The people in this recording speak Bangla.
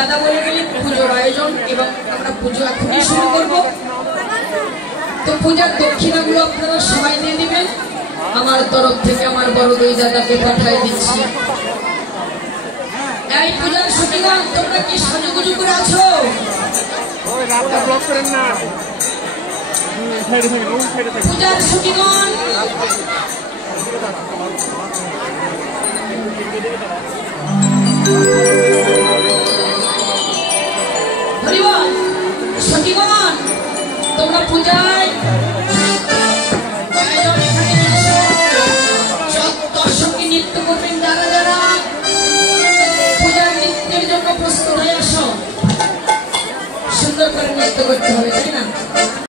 দাদা বলে গেলে পুজোর আয়োজন এবং আমরা পুজো এখনই শুরু করব। তো পূজার দক্ষিণাগুলো আপনারা সবাই দিয়ে দিবেন। আমার তরফ থেকে আমার বড় দুই দাদাকে পাঠিয়ে দিচ্ছি। এই পূজার সতীগণ তোমরা কি সাজুগুজু করে আছো? পূজার সতীগণ সতীগণ তোমরা পূজায় দর্শককে নৃত্য করবেন। যারা যারা পূজার নৃত্যের জন্য প্রস্তুত হয়ে আসো, সুন্দর করে নৃত্য করতে হবে।